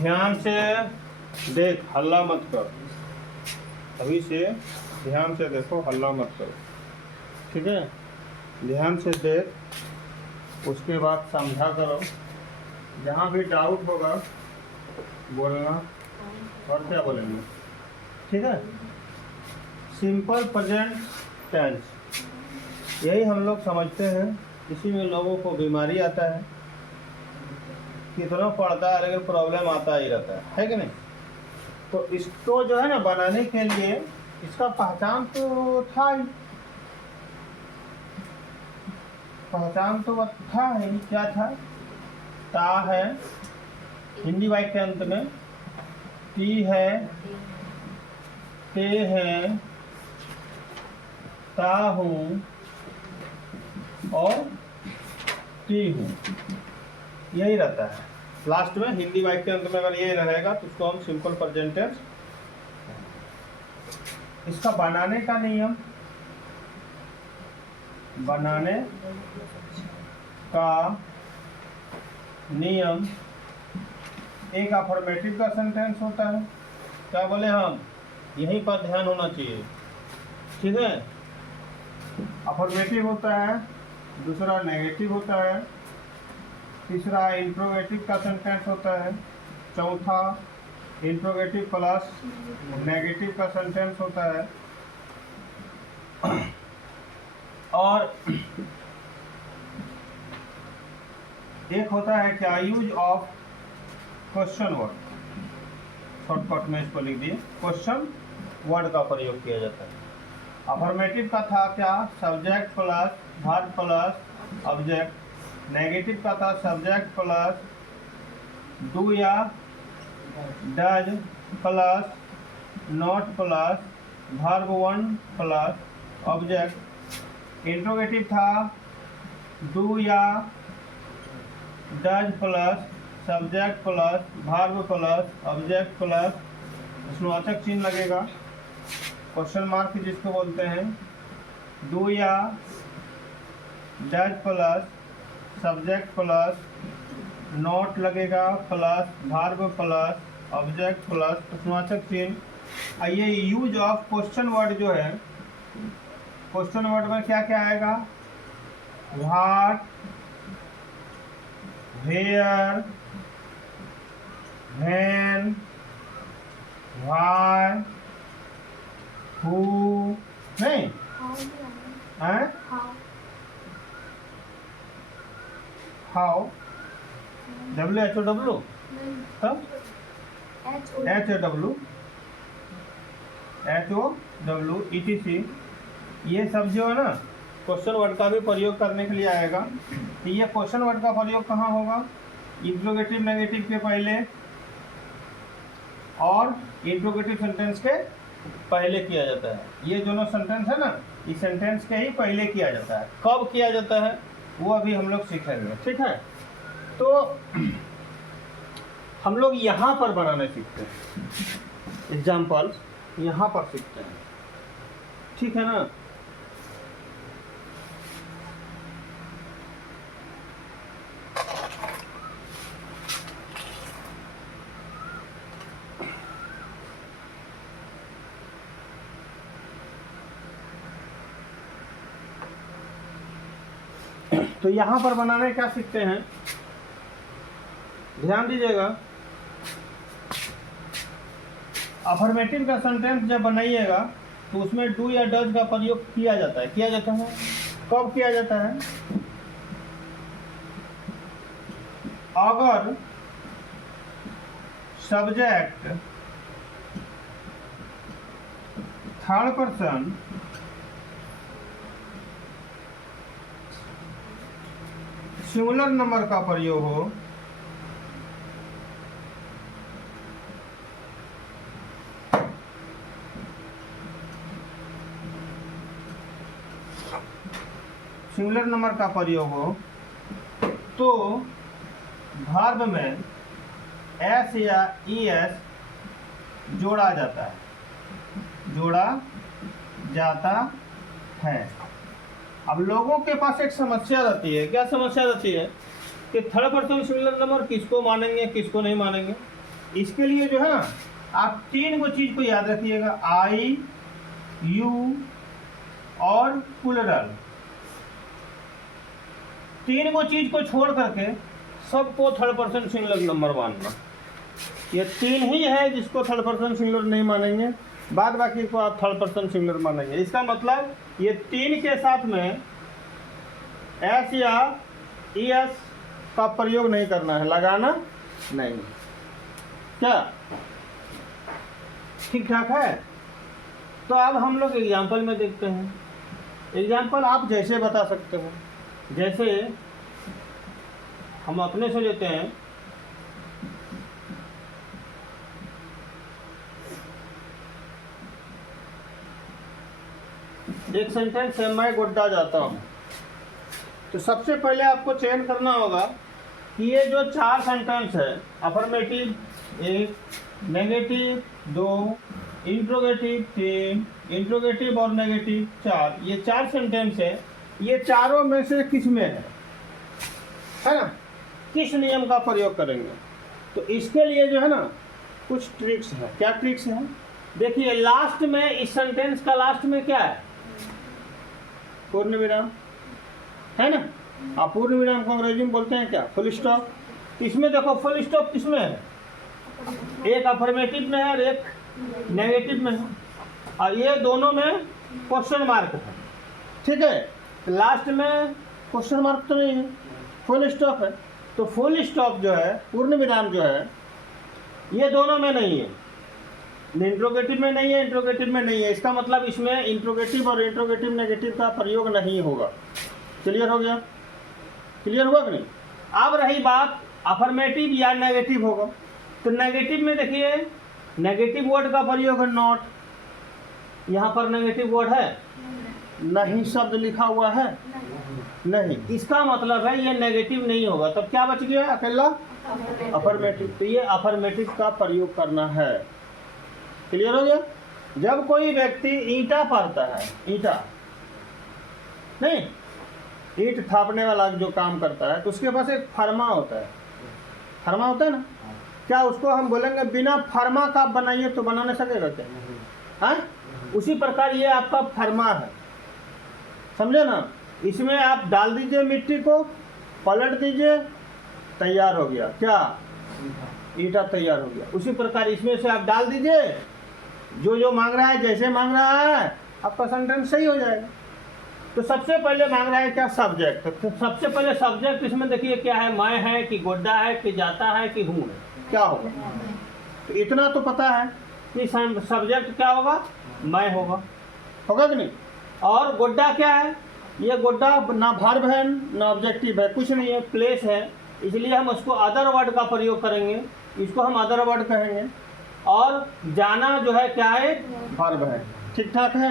ध्यान से देख, हल्ला मत कर। अभी से ध्यान से देखो, हल्ला मत करो, ठीक है? ध्यान से देख, उसके बाद समझा करो। जहाँ भी डाउट होगा बोलना, और क्या बोलेंगे, ठीक है? सिंपल प्रेजेंट टेंस, यही हम लोग समझते हैं। इसी में लोगों को बीमारी आता है, कितना पढ़ता है लेकिन प्रॉब्लम आता ही रहता है कि नहीं? तो इसको जो है ना बनाने के लिए इसका पहचान तो था ही, पहचान तो था ही। क्या था? ता है हिंदी वाक्य के अंत में, टी है, ते है, ता हूँ और टी हूँ, यही रहता है। लास्ट में हिंदी वाक्य के अंत में अगर यही रहेगा तो उसको हम सिंपल प्रेजेंट टेंस। इसका बनाने का नियम, बनाने का नियम, एक अफर्मेटिव का सेंटेंस होता है। क्या बोले हम? यहीं पर ध्यान होना चाहिए, ठीक है? अफर्मेटिव होता है, दूसरा नेगेटिव होता है, तीसरा इंट्रोगेटिव का सेंटेंस होता है, चौथा इंट्रोगेटिव प्लस नेगेटिव का सेंटेंस होता है, और एक होता है क्या, use of question word. Shortcut में इसको लिख दिए, क्वेश्चन वर्ड का प्रयोग किया जाता है। अफर्मेटिव का था क्या, subject plus verb plus object. Negative का था सब्जेक्ट प्लस डू या does plus not plus verb one plus object. Interrogative था डू या does plus subject plus verb plus object plus प्रश्नवाचक चिन्ह लगेगा, क्वेश्चन मार्क जिसको बोलते हैं। डू या does plus subject plus not लगेगा plus verb plus object plus प्रश्नवाचक चिन्ह। आइए यूज ऑफ क्वेश्चन वर्ड जो है, क्वेश्चन वर्ड में क्या क्या आएगा? What, where, when, why, who, नहीं हैं, हाउ, WHOW, तब HOW ETC, ये सब जो है ना क्वेश्चन वर्ड का भी प्रयोग करने के लिए आएगा। तो ये क्वेश्चन वर्ड का प्रयोग कहाँ होगा? इंट्रोगेटिव नेगेटिव के पहले और इंट्रोगेटिव सेंटेंस के पहले किया जाता है। ये दोनों सेंटेंस है ना, इस सेंटेंस के ही पहले किया जाता है। कब किया जाता है वो अभी हम लोग सीखेंगे, ठीक है? तो हम लोग यहाँ पर बनाने सीखते हैं, एग्जाम्पल यहाँ पर सीखते हैं, ठीक है ना? तो यहाँ पर बनाने क्या सीखते हैं, ध्यान दीजिएगा। अफर्मेटिव का सेंटेंस जब बनाइएगा तो उसमें डू या डज का प्रयोग किया जाता है। किया जाता है कब किया जाता है? अगर subject third person singular number का प्रयोग हो, सिंगुलर नंबर का प्रयोग हो, तो वर्ब में एस या ईएस जोड़ा जाता है, जोड़ा जाता है। अब लोगों के पास एक समस्या रहती है। क्या समस्या रहती है? कि थर्ड पर्सन सिंगुलर नंबर किसको मानेंगे किसको नहीं मानेंगे। इसके लिए जो है ना आप 3 गो चीज को याद रखिएगा, आई, यू और प्लूरल। 3 गो चीज को छोड़ करके सबको थर्ड पर्सन सिंगुलर नंबर मानना। ये 3 ही है जिसको थर्ड पर्सन सिंगुलर नहीं मानेंगे, बाद बाकी को आप थर्ड पर्सन सिंगुलर मानेंगे। इसका मतलब ये 3 के साथ में एस या ईएस का प्रयोग नहीं करना है, लगाना नहीं। क्या ठीक ठाक है? तो अब हम लोग एग्जाम्पल में देखते हैं। एग्जाम्पल आप जैसे बता सकते हो, जैसे हम अपने से लेते हैं, एक सेंटेंस है मैं गोड्डा जाता हूँ। तो सबसे पहले आपको चयन करना होगा कि ये जो 4 सेंटेंस है, अफर्मेटिव 1, नेगेटिव 2, इंट्रोगेटिव 3, इंट्रोगेटिव और नेगेटिव 4, ये 4 सेंटेंस है, ये चारों में से किस में है ना, किस नियम का प्रयोग करेंगे। तो इसके लिए जो है ना कुछ ट्रिक्स है। क्या ट्रिक्स है? देखिए लास्ट में, इस सेंटेंस का लास्ट में क्या है? पूर्ण विराम है ना। आप पूर्ण विराम को अंग्रेजी में बोलते हैं क्या? Full stop. इसमें देखो फुल स्टॉप किसमें है? एक अफर्मेटिव में है और एक नेगेटिव में है, और ये दोनों में क्वेश्चन मार्क है। ठीक है, लास्ट में क्वेश्चन मार्क तो नहीं है, फुल स्टॉप है। तो फुल स्टॉप जो है, पूर्ण विराम जो है, ये दोनों में नहीं है, इंट्रोगेटिव में नहीं है, इंट्रोगेटिव में नहीं है। इसका मतलब इसमें इंट्रोगेटिव और इंट्रोगेटिव नेगेटिव का प्रयोग नहीं होगा। क्लियर हो गया? क्लियर हुआ कि नहीं? अब रही बात अफर्मेटिव या नेगेटिव होगा, तो नेगेटिव में देखिए नेगेटिव वर्ड का प्रयोग है नॉट। यहाँ पर नेगेटिव वर्ड है नहीं, शब्द लिखा हुआ है नहीं, इसका मतलब है ये नेगेटिव नहीं होगा। तब क्या बच गया? अकेला अफर्मेटिव। तो ये अफर्मेटिव का प्रयोग करना है। क्लियर हो गया? जब कोई व्यक्ति ईंटा पारता है, ईंटा नहीं, ईंट थापने वाला जो काम करता है, तो उसके पास एक फरमा होता है। फरमा होता है ना, क्या उसको हम बोलेंगे बिना फरमा का बनाइए तो बना नहीं सकेगा क्या? हाँ, उसी प्रकार ये आपका फरमा है, समझे ना। इसमें आप डाल दीजिए मिट्टी को, पलट दीजिए, तैयार हो गया। क्या? ईंटा तैयार हो गया। उसी प्रकार इसमें से आप डाल दीजिए, जो जो मांग रहा है, जैसे मांग रहा है, आपका सेंटेंस सही हो जाएगा। तो सबसे पहले मांग रहा है क्या? सब्जेक्ट। तो सबसे पहले सब्जेक्ट इसमें देखिए क्या है, मैं है कि गोड्डा है कि जाता है कि हूँ है, क्या होगा? तो इतना तो पता है कि सब्जेक्ट क्या होगा? मैं होगा, होगा कि नहीं? और गोड्डा क्या है? ये गोड्डा ना वर्ब है ना ऑब्जेक्टिव है, कुछ नहीं है, प्लेस है, इसलिए हम उसको अदर वर्ड का प्रयोग करेंगे, इसको हम अदर वर्ड कहेंगे। और जाना जो है क्या है? वर्ब है। ठीक ठाक है?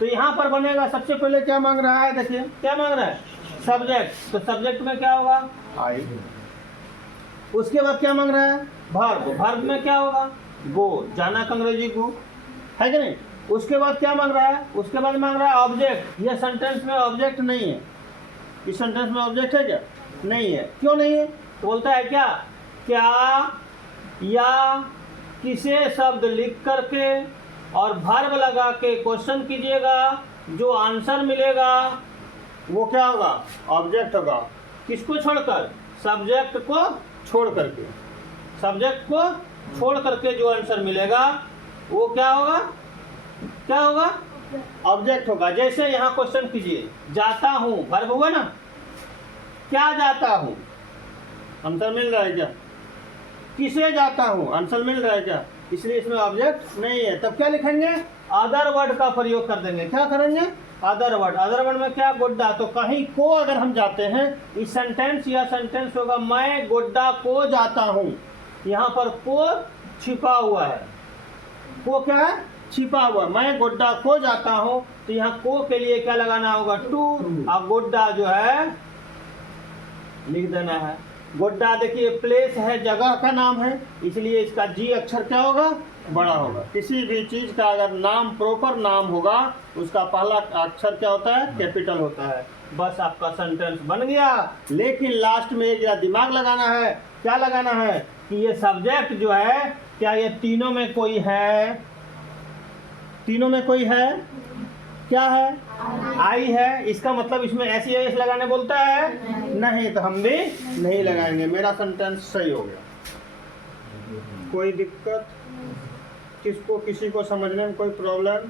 तो यहाँ पर बनेगा, सबसे पहले क्या मांग रहा है? देखिए क्या मांग रहा है? सब्जेक्ट। तो सब्जेक्ट में क्या होगा? आई। उसके बाद क्या मांग रहा है? वर्ब। वर्ब में क्या होगा? गो। जाना का अंग्रेजी गो, है कि नहीं? उसके बाद क्या मांग रहा है? उसके बाद मांग रहा है ऑब्जेक्ट। ये सेंटेंस में ऑब्जेक्ट नहीं है। इस सेंटेंस में ऑब्जेक्ट है क्या? नहीं है। क्यों नहीं है? तो बोलता है क्या? क्या या किसे शब्द लिख करके और वर्ब लगा के क्वेश्चन कीजिएगा, जो आंसर मिलेगा वो क्या होगा? ऑब्जेक्ट होगा। किसको छोड़कर? सब्जेक्ट को छोड़ करके। सब्जेक्ट को छोड़ करके जो आंसर मिलेगा वो क्या होगा? क्या होगा? ऑब्जेक्ट होगा। जैसे यहाँ क्वेश्चन कीजिए, जाता हूँ, वर्ब हुआ ना, क्या जाता हूँ? आंसर मिल रहा है क्या? किसे जाता हूँ? आंसर मिल रहा है क्या? इसलिए इसमें ऑब्जेक्ट नहीं है। तब क्या लिखेंगे? अदर वर्ड का प्रयोग कर देंगे। क्या करेंगे? Other word. अदर वर्ड में क्या? गोड्डा। तो कहीं को अगर हम जाते हैं, इस सेंटेंस या सेंटेंस होगा मैं गोड्डा को जाता हूँ। यहाँ पर को छिपा हुआ है। को क्या है? छिपा हुआ। मैं गोड्डा को जाता हूँ, तो यहाँ को के लिए क्या लगाना होगा? टू। और गोड्डा जो है लिख देना है। गोड्डा देखिए प्लेस है, जगह का नाम है, इसलिए इसका जी अक्षर क्या होगा? बड़ा होगा। किसी भी चीज का अगर नाम प्रॉपर नाम होगा, उसका पहला अक्षर क्या होता है? कैपिटल होता है। बस आपका सेंटेंस बन गया। लेकिन लास्ट में जरा दिमाग लगाना है। क्या लगाना है कि ये सब्जेक्ट जो है, क्या ये तीनों में कोई है? तीनों में कोई है? क्या है? आई है। इसका मतलब इसमें ऐसी एस लगाने बोलता है? नहीं, तो हम भी नहीं लगाएंगे। मेरा सेंटेंस सही हो गया। कोई दिक्कत? किसको, किसी को समझने में कोई प्रॉब्लम?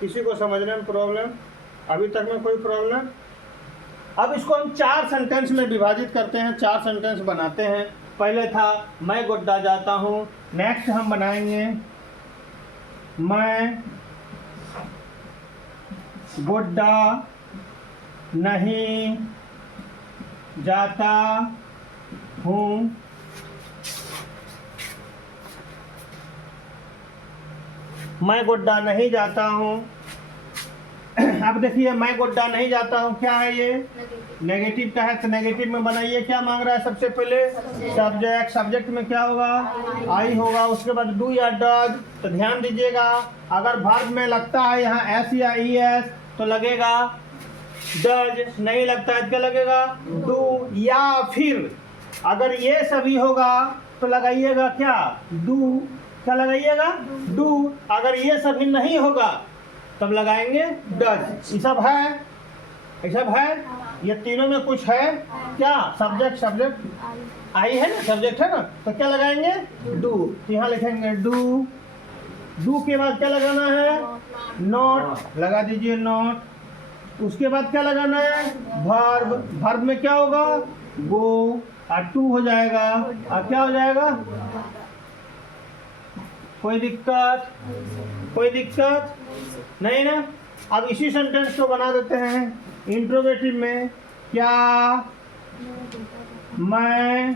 किसी को समझने में प्रॉब्लम? अभी तक में कोई प्रॉब्लम? अब इसको हम 4 सेंटेंस में विभाजित करते हैं, 4 सेंटेंस बनाते हैं। पहले था मैं गोड्डा जाता हूँ। नेक्स्ट हम बनाएंगे मैं गोड्डा नहीं जाता हूँ। मैं गोड्डा नहीं जाता हूँ। अब देखिए, मैं गोड्डा नहीं जाता हूँ, क्या है ये? नेगेटिव का है, तो नेगेटिव में बनाइए। क्या मांग रहा है सबसे पहले? सब्जेक्ट। सब्जेक्ट में क्या होगा? आई होगा। उसके बाद डू या डज। तो ध्यान दीजिएगा, अगर वर्ब में लगता है यहाँ एस या ई एस तो लगेगा डज, नहीं लगता है तो क्या लगेगा? डू। या फिर अगर ये सभी होगा तो लगाइएगा क्या? डू। क्या लगाइएगा? डू। अगर ये सभी नहीं होगा तब लगाएंगे डज। ये सब है, ये सब है। ये तीनों में कुछ है क्या? सब्जेक्ट, सब्जेक्ट आई है ना, सब्जेक्ट है ना, तो क्या लगाएंगे? डू। यहाँ लिखेंगे डू। डू के बाद क्या लगाना है? नॉट। लगा दीजिए नॉट। उसके बाद क्या लगाना है? वर्ब। वर्ब में क्या होगा? गो। और टू हो जाएगा। और क्या हो जाएगा? कोई दिक्कत? कोई दिक्कत नहीं ना? अब इसी सेंटेंस को बना देते हैं इंट्रोगेटिव में। क्या मैं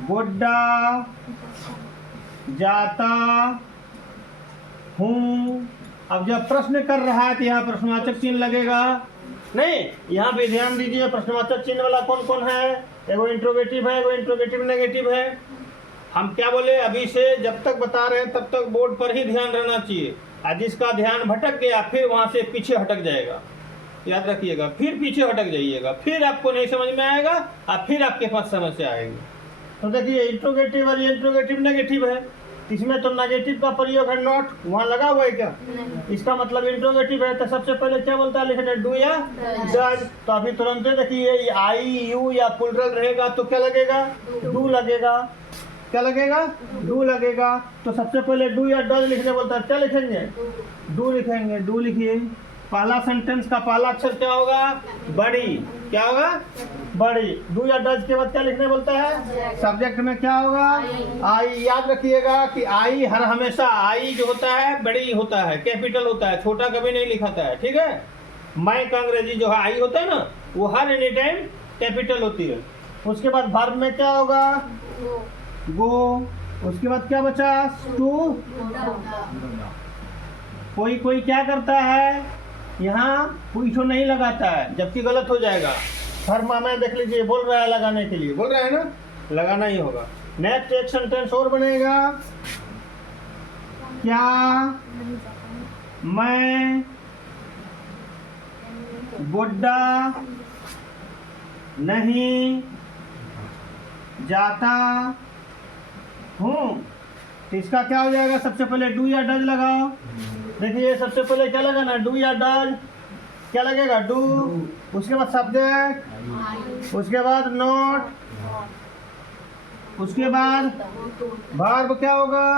गोड्डा जाता हूँ। अब जब प्रश्न कर रहा है तो यहाँ प्रश्नवाचक चिन्ह लगेगा नहीं। यहाँ पे ध्यान दीजिए, प्रश्नवाचक चिन्ह वाला कौन कौन है? एगो इंट्रोगेटिव है, एगो इंट्रोगेटिव नेगेटिव है। हम क्या बोले, अभी से जब तक बता रहे हैं तब तक बोर्ड पर ही ध्यान रहना चाहिए। और जिसका ध्यान भटक गया फिर वहाँ से पीछे हटक जाएगा, याद रखिएगा। फिर पीछे हटक जाइएगा, फिर आपको नहीं समझ में आएगा और फिर आपके पास समस्या आएगी। तो देखिए, इंट्रोगेटिव और इंट्रोगेटिव नेगेटिव है। इसमें तो नेगेटिव का प्रयोग है नॉट, वहाँ लगा हुआ है क्या? इसका मतलब इंट्रोगेटिव है। तो सबसे पहले क्या बोलता है? लिखना डू या डज। तो अभी तुरंत देखिए, आई यू या प्लूरल रहेगा तो क्या लगेगा? डू लगेगा। क्या लगेगा? डू लगेगा। तो सबसे पहले डू या डज लिखने बोलता है, क्या लिखेंगे? डू लिखेंगे। डू लिखिए। पहला सेंटेंस का पहला अक्षर क्या होगा? बड़ी। क्या होगा? बड़ी। डू या डज के बाद क्या लिखने बोलता है? सब्जेक्ट में क्या होगा? आई। याद रखिएगा कि आई हर हमेशा, आई जो होता है बड़ी होता है, कैपिटल होता है, छोटा कभी नहीं लिखाता है, ठीक है। मैं का अंग्रेजी जो है आई होता है ना, वो हर एनी टाइम कैपिटल होती है। उसके बाद वर्ब में क्या होगा? गो। उसके बाद क्या बचा? टू। कोई कोई क्या करता है, यहाँ कोई तो नहीं लगाता है, जबकि गलत हो जाएगा। हर मामा देख लीजिए, बोल रहा है लगाने के लिए, बोल रहा है ना, लगाना ही होगा। नेक्स्ट एक सेंटेंस और बनेगा। क्या मैं गोड्डा नहीं जाता हूँ। तो इसका क्या हो जाएगा? सबसे पहले डू या डज लगाओ। देखिए, सबसे पहले क्या लगाना? डू या डज। क्या लगेगा? डू। उसके बाद सब्जेक्ट, उसके बाद नॉट, उसके बाद वर्ब क्या होगा?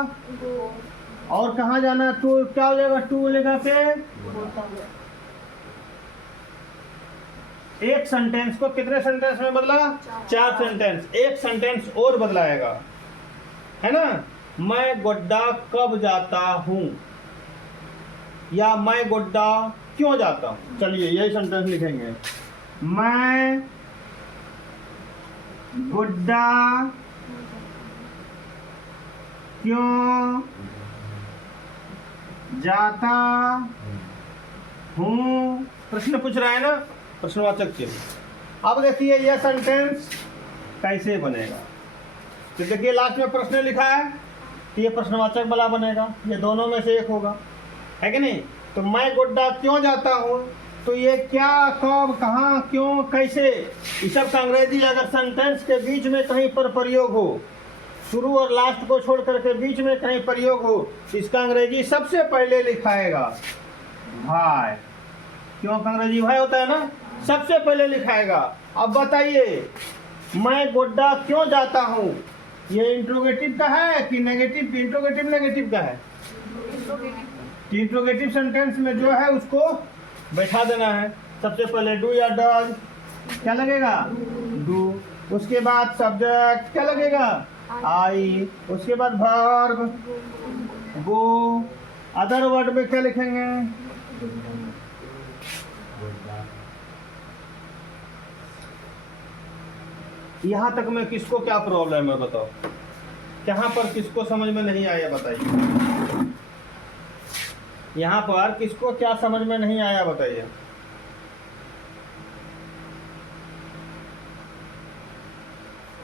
और कहाँ जाना? टू। क्या हो जाएगा? टू लगा के एक सेंटेंस को कितने सेंटेंस में बदला? 4 सेंटेंस। एक सेंटेंस और बदलाएगा, है ना। मैं गोड्डा कब जाता हूँ, या मैं गोड्डा क्यों जाता हूँ। चलिए यही सेंटेंस लिखेंगे। मैं गोड्डा क्यों जाता हूँ। प्रश्न पूछ रहा है ना, प्रश्नवाचक चिन्ह। अब देखिए यह सेंटेंस कैसे बनेगा। तो देखिए, लास्ट में प्रश्न लिखा है तो ये प्रश्नवाचक वाला बनेगा, ये दोनों में से एक होगा, है कि नहीं। तो मैं गोड्डा क्यों जाता हूँ, तो ये क्या, कब, कहाँ, क्यों, कैसे, ये सब का अंग्रेजी अगर सेंटेंस के बीच में कहीं पर प्रयोग हो, शुरू और लास्ट को छोड़ करके बीच में कहीं प्रयोग हो, इसका अंग्रेजी सबसे पहले लिखाएगा भाई। क्यों अंग्रेजी भाई होता है ना, सबसे पहले लिखाएगा। अब बताइए, मैं गोड्डा क्यों जाता हूँ, ये इंट्रोगेटिव का है कि नेगेटिव, इंट्रोगेटिव नेगेटिव का है? इंट्रोगेटिव सेंटेंस में जो है उसको बैठा देना है। सबसे पहले डू या डज, क्या लगेगा? डू। उसके बाद सब्जेक्ट क्या लगेगा? आई। उसके बाद वर्ब गो। अदर वर्ड में क्या लिखेंगे? यहां तक में किसको क्या प्रॉब्लम है बताओ? यहाँ पर किसको समझ में नहीं आया बताइए? यहाँ पर किसको क्या समझ में नहीं आया बताइए?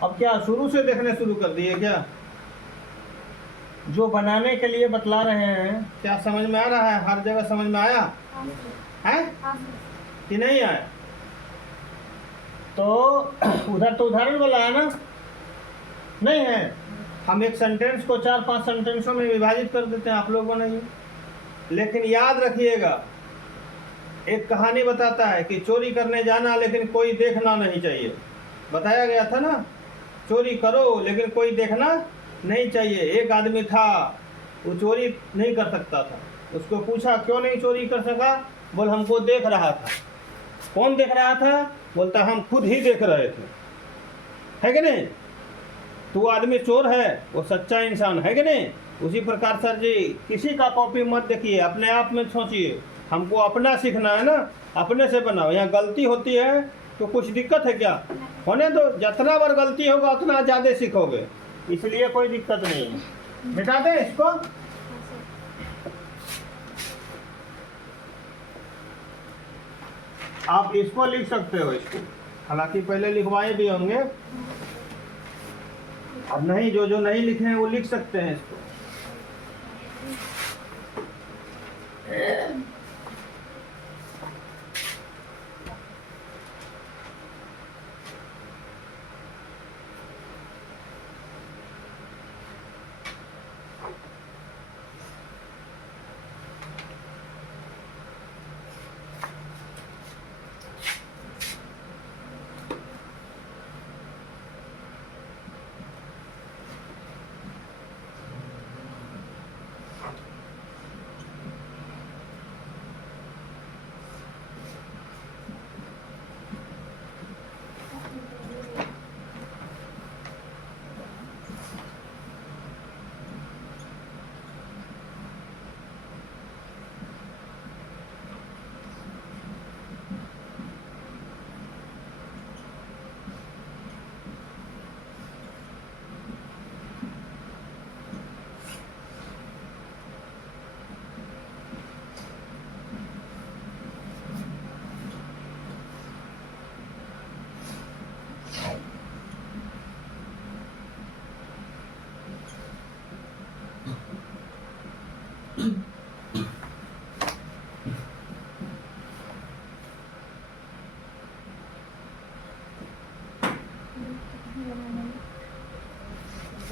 अब क्या शुरू से देखने शुरू कर दिए क्या? जो बनाने के लिए बतला रहे हैं क्या समझ में आ रहा है? हर जगह समझ में आया है कि नहीं आया? तो उधर तो उदाहरण वाला है ना, नहीं है? हम एक सेंटेंस को 4-5 सेंटेंसों में विभाजित कर देते हैं, आप लोगों ने। लेकिन याद रखिएगा, एक कहानी बताता है कि चोरी करने जाना लेकिन कोई देखना नहीं चाहिए। बताया गया था ना, चोरी करो लेकिन कोई देखना नहीं चाहिए। एक आदमी था, वो चोरी नहीं कर सकता था। उसको पूछा क्यों नहीं चोरी कर सका? बोल हमको देख रहा था। कौन देख रहा था? बोलता हम खुद ही देख रहे थे। है कि नहीं? तो वो आदमी चोर है, वो सच्चा इंसान है कि नहीं? उसी प्रकार सर जी, किसी का कॉपी मत देखिए, अपने आप में सोचिए। हमको अपना सीखना है ना, अपने से बनाओ। यहाँ गलती होती है तो कुछ दिक्कत है क्या? होने दो, जितना बार गलती होगा उतना ज़्यादा सीखोगे, इसलिए कोई दिक्कत नहीं है। मिटा दें इसको। आप इसको लिख सकते हो, इसको हालांकि पहले लिखवाए भी होंगे, अब नहीं, जो नहीं लिखे हैं वो लिख सकते हैं इसको।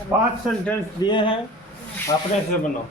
पांच सेंटेंस दिए हैं, अपने से बनाओ।